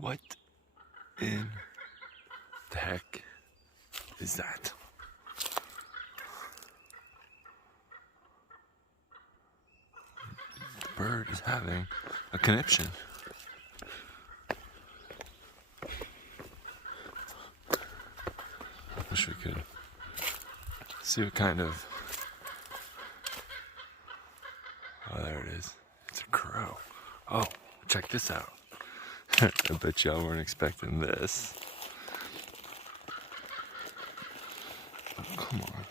What in the heck is that? The bird is having a conniption. I wish we could see what kind of... Oh, there it is. It's a crow. Oh, check this out. I bet y'all weren't expecting this. Oh, come on.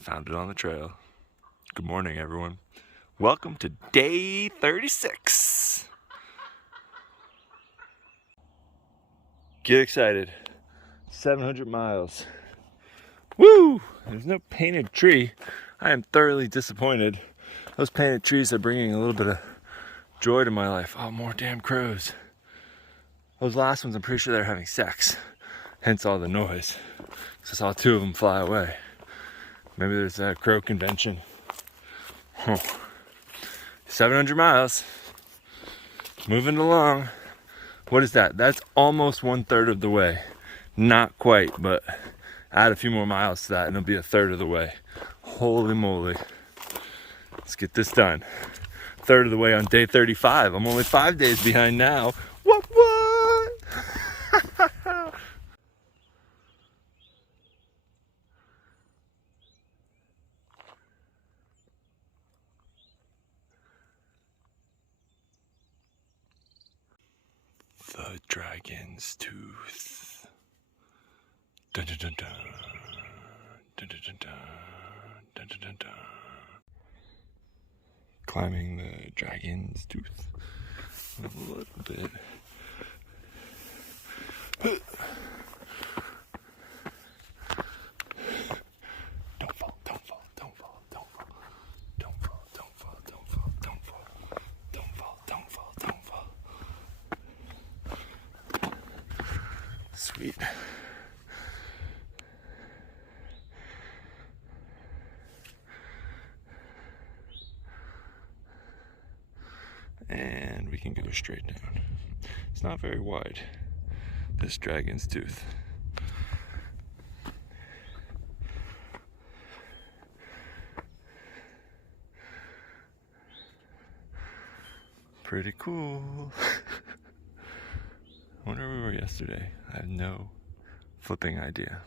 Found it on the trail. Good morning, everyone. Welcome to day 36. Get excited. 700 miles. Woo! There's no painted tree. I am thoroughly disappointed. Those painted trees are bringing a little bit of joy to my life. Oh, more damn crows. Those last ones, I'm pretty sure they're having sex. Hence all the noise. I saw 2 of them fly away. Maybe there's a crow convention. Huh. 700 miles. Moving along. What is that? That's almost 1/3 of the way. Not quite, but add a few more miles to that and it'll be 1/3 of the way. Holy moly. Let's get this done. 1/3 of the way on day 35. I'm only 5 days behind now. What? The dragon's tooth. Dun dun dun dun. Dun dun dun dun. Dun dun dun dun. Climbing the dragon's tooth a little bit. Don't fall, don't fall, don't fall, don't fall. Don't fall, don't fall, don't fall, don't fall. Don't fall, don't fall, don't fall. Sweet. And we can go straight down. It's not very wide, this dragon's tooth. Pretty cool. I wonder where we were yesterday. I have no flipping idea.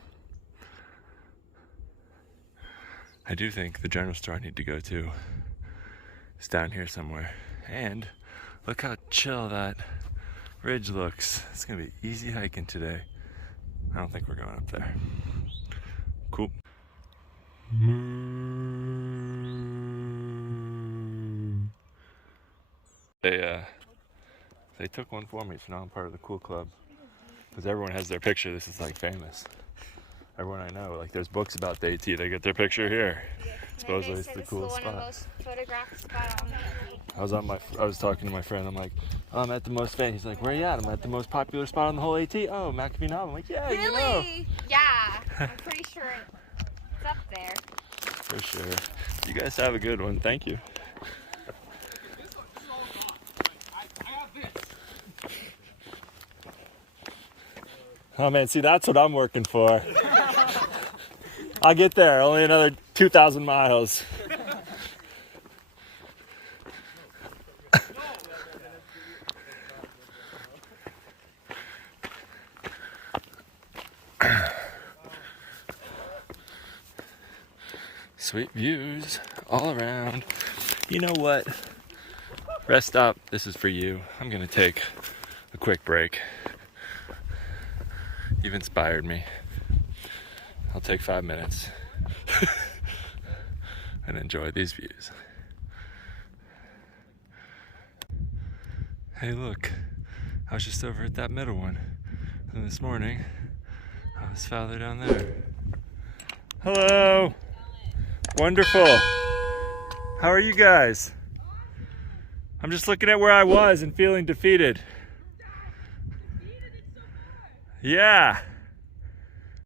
I do think the general store I need to go to is down here somewhere. And look how chill that ridge looks. It's gonna be easy hiking today. I don't think we're going up there. Cool. They took one for me, so now I'm part of the cool club. Because everyone has their picture. This is like famous. Everyone I know, like there's books about the AT. They get their picture here. Yeah. Supposedly it's the coolest spot. One of the most photographed spot on the AT. I was talking to my friend. I'm like, oh, I'm at the most famous. He's like, where are you at? I'm at the most popular spot on the whole AT. Oh, McAfee Knob. I'm like, yeah, really? You know. Yeah, I'm pretty sure it's up there. For sure. You guys have a good one. Thank you. Oh man, see, that's what I'm working for. I'll get there, only another 2,000 miles. Sweet views all around. You know what? Rest up, this is for you. I'm gonna take a quick break. You've inspired me. I'll take 5 minutes and enjoy these views. Hey, look, I was just over at that middle one. And this morning, I was farther down there. Hello. Wonderful. How are you guys? I'm just looking at where I was and feeling defeated. Yeah.